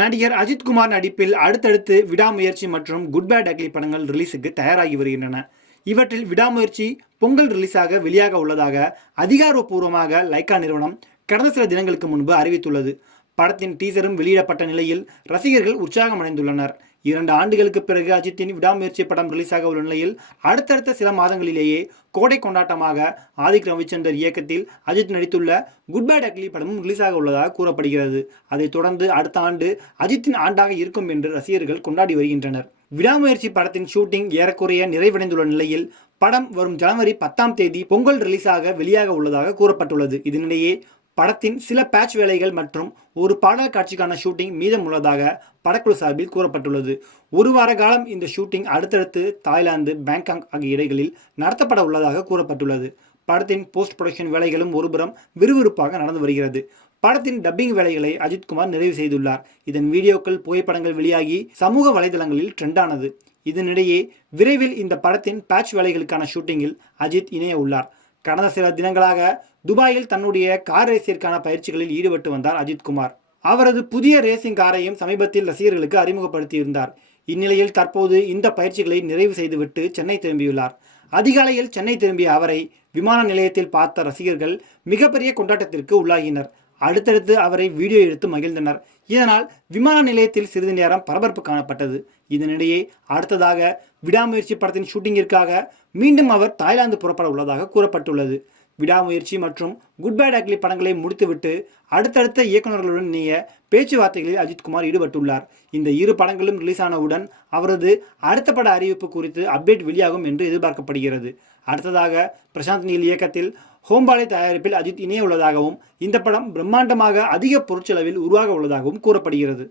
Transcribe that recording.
நடிகர் அஜித்குமார் நடிப்பில் அடுத்தடுத்து விடாமுயற்சி மற்றும் குட் பேட் அக்லி படங்கள் ரிலீஸுக்கு தயாராகி வருகின்றன. இவற்றில் விடாமுயற்சி பொங்கல் ரிலீஸாக வெளியாக உள்ளதாக அதிகாரப்பூர்வமாக லைக்கா நிறுவனம் கடந்த சில தினங்களுக்கு முன்பு அறிவித்துள்ளது. படத்தின் டீசரும் வெளியிடப்பட்ட நிலையில் ரசிகர்கள் உற்சாகமடைந்துள்ளனர். இரண்டு ஆண்டுகளுக்கு பிறகு அஜித்தின் விடாமுயற்சி படம் ரிலீஸாக உள்ள நிலையில் அடுத்தடுத்த சில மாதங்களிலேயே கோடை கொண்டாட்டமாக ஆதிக் ரவிச்சந்தர் இயக்கத்தில் அஜித் நடித்துள்ள குட் பேட் அக்லி படமும் ரிலீஸாக உள்ளதாக கூறப்படுகிறது. அதைத் தொடர்ந்து அடுத்த ஆண்டு அஜித்தின் ஆண்டாக இருக்கும் என்று ரசிகர்கள் கொண்டாடி வருகின்றனர். விடாமுயற்சி படத்தின் ஷூட்டிங் ஏறக்குறைய நிறைவடைந்துள்ள நிலையில் படம் வரும் ஜனவரி பத்தாம் தேதி பொங்கல் ரிலீஸாக வெளியாக உள்ளதாக கூறப்பட்டுள்ளது. இதனிடையே படத்தின் சில பேட்ச் வேலைகள் மற்றும் ஒரு பாடல் காட்சிக்கான ஷூட்டிங் மீதம் உள்ளதாக படக்குழு சார்பில் கூறப்பட்டுள்ளது. ஒரு வார காலம் இந்த ஷூட்டிங் அடுத்தடுத்து தாய்லாந்து பேங்காக் ஆகிய இடங்களில் நடத்தப்பட உள்ளதாக கூறப்பட்டுள்ளது. படத்தின் போஸ்ட் ப்ரொடக்ஷன் வேலைகளும் ஒருபுறம் விறுவிறுப்பாக நடந்து வருகிறது. படத்தின் டப்பிங் வேலைகளை அஜித்குமார் நிறைவு செய்துள்ளார். இதன் வீடியோக்கள் புகைப்படங்கள் வெளியாகி சமூக வலைதளங்களில் ட்ரெண்டானது இதனிடையே விரைவில் இந்த படத்தின் பேட்ச் வேலைகளுக்கான ஷூட்டிங்கில் அஜித் இணைய உள்ளார். கடந்த சில தினங்களாக துபாயில் தன்னுடைய கார் ரேசிற்கான பயிற்சிகளில் ஈடுபட்டு வந்தார் அஜித்குமார் அவரது புதிய ரேசிங் காரையும் சமீபத்தில் ரசிகர்களுக்கு அறிமுகப்படுத்தியிருந்தார். இந்நிலையில் தற்போது இந்த பயிற்சிகளை நிறைவு செய்துவிட்டு சென்னை திரும்பியுள்ளார். அதிகாலையில் சென்னை திரும்பிய அவரை விமான நிலையத்தில் பார்த்த ரசிகர்கள் மிகப்பெரிய கொண்டாட்டத்திற்கு உள்ளாகினர். அடுத்தடுத்து அவரை வீடியோ எடுத்து மகிழ்ந்தனர். இதனால் விமான நிலையத்தில் சிறிது நேரம் பரபரப்பு காணப்பட்டது. இதனிடையே அடுத்ததாக விடாமுயற்சி படத்தின் ஷூட்டிங்கிற்காக மீண்டும் அவர் தாய்லாந்து புறப்பட உள்ளதாக கூறப்பட்டுள்ளது. விடாமுயற்சி மற்றும் குட் பேட் அக்லி படங்களை முடித்துவிட்டு அடுத்தடுத்த இயக்குநர்களுடன் இணைய பேச்சுவார்த்தைகளில் அஜித்குமார் ஈடுபட்டுள்ளார். இந்த இரு படங்களும் ரிலீஸ் ஆனவுடன் அவரது அடுத்த பட அறிவிப்பு குறித்து அப்டேட் வெளியாகும் என்று எதிர்பார்க்கப்படுகிறது. அடுத்ததாக பிரசாந்த் நீல் இயக்கத்தில் ஹோம்பாலை தயாரிப்பில் அஜித் இணைய உள்ளதாகவும் இந்த படம் பிரம்மாண்டமாக அதிக பொருட்செலவில் உருவாக உள்ளதாகவும் கூறப்படுகிறது.